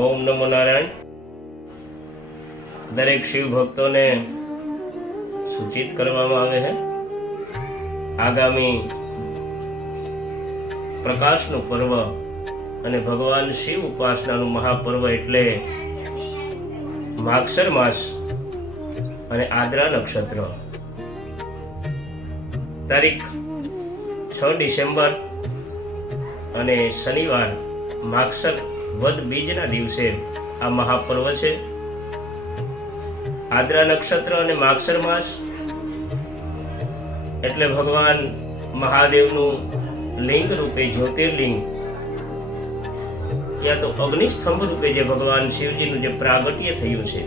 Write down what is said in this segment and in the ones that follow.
ઓમ નમો નારાયણ. દરેક શિવ ભક્તોને સૂચિત કરવામાં આવે છે આગામી પ્રકાશનું પર્વ અને ભગવાન શિવ ઉપાસનાનું મહાપર્વ એટલે માગસર માસ અને આદ્રા નક્ષત્ર. તારીખ 6 ડિસેમ્બર અને શનિવાર માગસર વદ બીજના દિવસે આ મહાપર્વ છે. આદ્રા નક્ષત્ર અને માગસર માસ એટલે ભગવાન મહાદેવનું લિંગ રૂપે જ્યોતિર્લિંગ યા તો અગ્નિસ્તંભ રૂપે જે ભગવાન શિવજીનું જે પ્રાગટ્ય થયું છે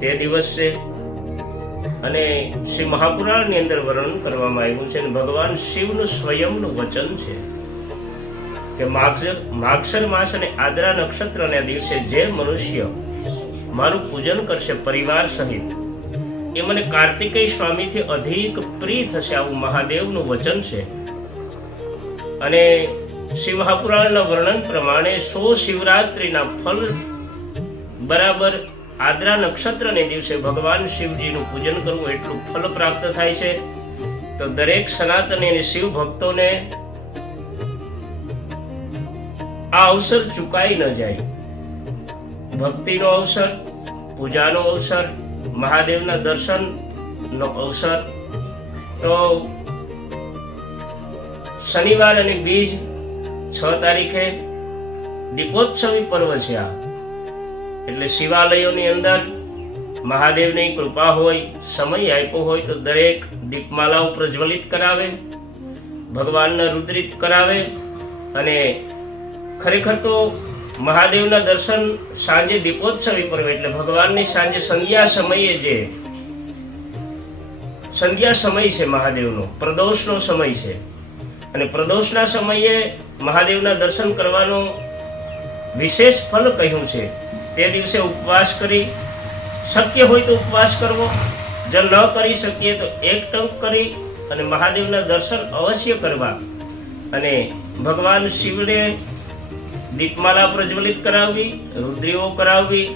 તે દિવસ છે. અને શ્રી મહાપુરાણની અંદર વર્ણન કરવામાં આવ્યું છે અને ભગવાન શિવનું સ્વયંનું વચન છે કે માગસર માસ અને આદ્રા નક્ષત્રના દિવસે જે મનુષ્ય મારું પૂજન કરશે પરિવાર સહિત એ મને કાર્તિકેય સ્વામીથી અધિક પ્રિય થશે, આવું મહાદેવનું વચન છે. અને શિવ મહાપુરાણના વર્ણન પ્રમાણે 100 શિવરાત્રિના ફલ બરાબર આદ્રા નક્ષત્રને દિવસે ભગવાન શિવજીનું પૂજન કરવું એટલું ફલ પ્રાપ્ત થાય છે. તો દરેક સનાતની અને શિવ ભક્તોને આ અવસર ચૂકાઈ ન જાય. ભક્તિનો અવસર, પૂજાનો અવસર, મહાદેવના દર્શનનો અવસર. તો શનિવાર અને બીજ 6 તારીખે દીપોત્સવી પર્વ છે આ. એટલે શિવાલયોની અંદર મહાદેવની કૃપા હોય, સમય આપ્યો હોય તો દરેક દીપમાલાઓ પ્રજ્વલિત કરાવે, ભગવાનને રુદ્રિત કરાવે. અને ખરેખર તો મહાદેવના દર્શન સાંજે દીપોત્સવી પર્વ એટલે ભગવાનની સાંજે સંધ્યા સમયે જે સંધ્યા સમય છે મહાદેવનો પ્રદોષનો સમય છે અને પ્રદોષના સમયે મહાદેવના દર્શન કરવાનું વિશેષ ફલ કહ્યું છે. તે દિવસે ઉપવાસ કરી, શક્ય હોય તો ઉપવાસ કરવો, જો ન કરી શકીએ તો એક ટંક કરી અને મહાદેવના દર્શન અવશ્ય કરવા અને ભગવાન શિવને દીપમાલા પ્રજ્વલિત કરાવવી, રુદ્રીઓ કરાવવી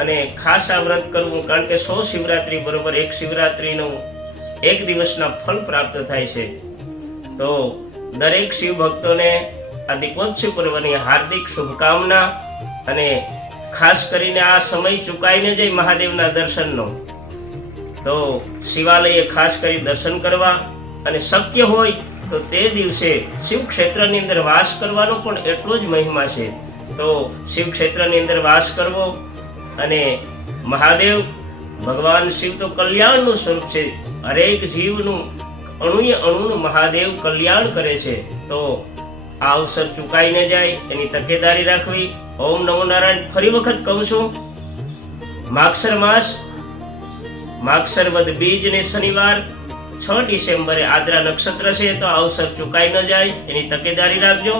અને ખાસ આ વ્રત કરવું. કારણ કે 100 શિવરાત્રી બરોબર એક શિવરાત્રીનું એક દિવસના ફળ પ્રાપ્ત થાય છે. તો દરેક શિવ ભક્તોને આ દીપોત્સવ પર્વની હાર્દિક શુભકામના. અને ખાસ કરીને આ સમય ચૂકાઈ ન જાય મહાદેવના દર્શનનો, તો શિવાલયે ખાસ કરી દર્શન કરવા અને શક્ય હોય તો તે દિવસે શિવ ક્ષેત્રની અંદર વાસ કરવાનો પણ એટલો જ મહિમા છે. તો શિવ ક્ષેત્રની અંદર વાસ કરવો. અને મહાદેવ ભગવાન શિવ તો કલ્યાણનું સ્વરૂપ છે. હરેક જીવનું અણુએ અણુનું મહાદેવ કલ્યાણ કરે છે. તો આ અવસર ચૂકાઈ ન જાય એની તકેદારી રાખવી. ઓમ નમો નારાયણ. ફરી વખત કહું છું, માગસર માસ, માગસર વદ બીજ ને શનિવાર 6 ડિસેમ્બરે આદ્રા નક્ષત્ર છે. તો આ અવસર ચૂકાઈ ન જાય એની તકેદારી રાખજો.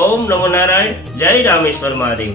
ઓમ નમો નારાયણ. જય રામેશ્વર મહાદેવ.